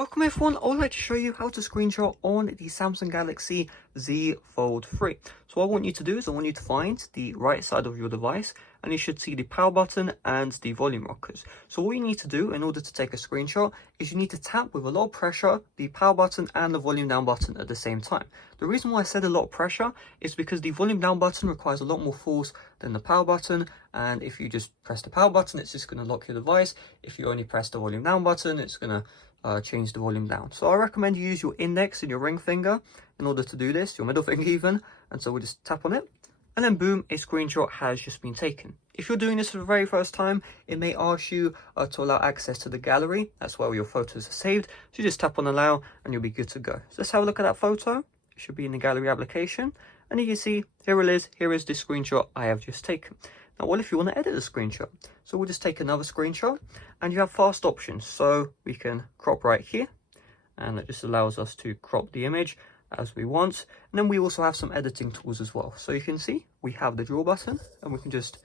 Welcome everyone, I would like to show you how to screenshot on the Samsung Galaxy Z Fold 3. So what I want you to do is I want you to find the right side of your device and you should see the power button and the volume rockers. So all you need to do in order to take a screenshot is you need to tap with a lot of pressure the power button and the volume down button at the same time. The reason why I said a lot of pressure is because the volume down button requires a lot more force than the power button, and if you just press the power button it's just going to lock your device. If you only press the volume down button it's going to change the volume down. So I recommend you use your index and your ring finger in order to do this, your middle finger even. And so we'll just tap on it and then boom, a screenshot has just been taken. If you're doing this for the very first time, it may ask you to allow access to the gallery. That's where all your photos are saved. So you just tap on allow and you'll be good to go. So let's have a look at that photo. It should be in the gallery application. And you can see here it is. Here is the screenshot I have just taken. Now, what if you want to edit the screenshot? So we'll just take another screenshot and you have fast options. So we can crop right here and it just allows us to crop the image as we want. And then we also have some editing tools as well. So you can see we have the draw button and we can just,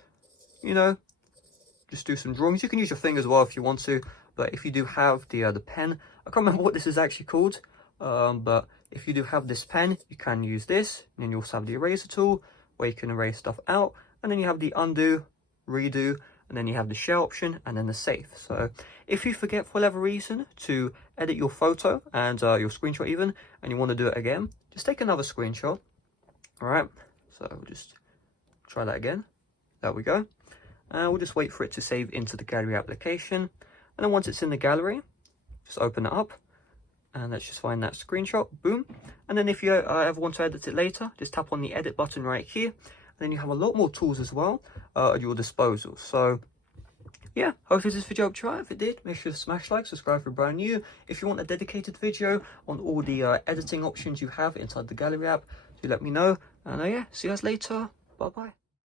just do some drawings. You can use your finger as well if you want to, but if you do have the pen, I can't remember what this is actually called, but if you do have this pen, you can use this. And then you also have the eraser tool where you can erase stuff out. And then you have the undo, redo, and then you have the share option and then the save. So if you forget for whatever reason to edit your photo and your screenshot even, and you want to do it again, just take another screenshot. All right, so we'll just try that again. There we go. And we'll just wait for it to save into the gallery application. And then once it's in the gallery, just open it up. And let's just find that screenshot, boom. And then if you ever want to edit it later, just tap on the edit button right here. Then you have a lot more tools as well at your disposal. So yeah, hopefully this video helped you out. If it did, make sure to smash like, subscribe if you're brand new. If you want a dedicated video on all the editing options you have inside the gallery app, do let me know. And yeah, see you guys later. Bye bye.